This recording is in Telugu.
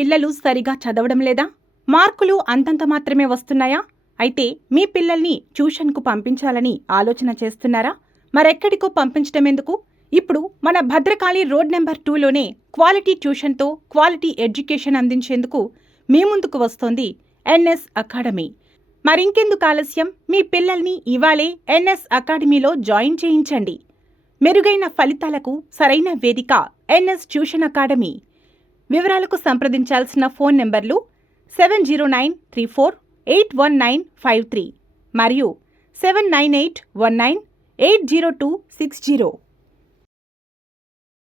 పిల్లలు సరిగా చదవడం లేదా? మార్కులు అంతంత మాత్రమే వస్తున్నాయా? అయితే మీ పిల్లల్ని ట్యూషన్కు పంపించాలని ఆలోచన చేస్తున్నారా? మరెక్కడికో పంపించడం ఎందుకు? ఇప్పుడు మన భద్రకాళి రోడ్ నెంబర్ 2లోనే క్వాలిటీ ట్యూషన్తో క్వాలిటీ ఎడ్యుకేషన్ అందించేందుకు మీ ముందుకు వస్తోంది ఎన్ఎస్ అకాడమీ. మరింకెందుకు ఆలస్యం? మీ పిల్లల్ని ఇవాళే ఎన్ఎస్ అకాడమీలో జాయిన్ చేయించండి. మెరుగైన ఫలితాలకు సరైన వేదిక ఎన్ఎస్ ట్యూషన్ అకాడమీ. వివరాలకు సంప్రదించాల్సిన ఫోన్ నెంబర్లు 7093481953 మరియు 7981980260.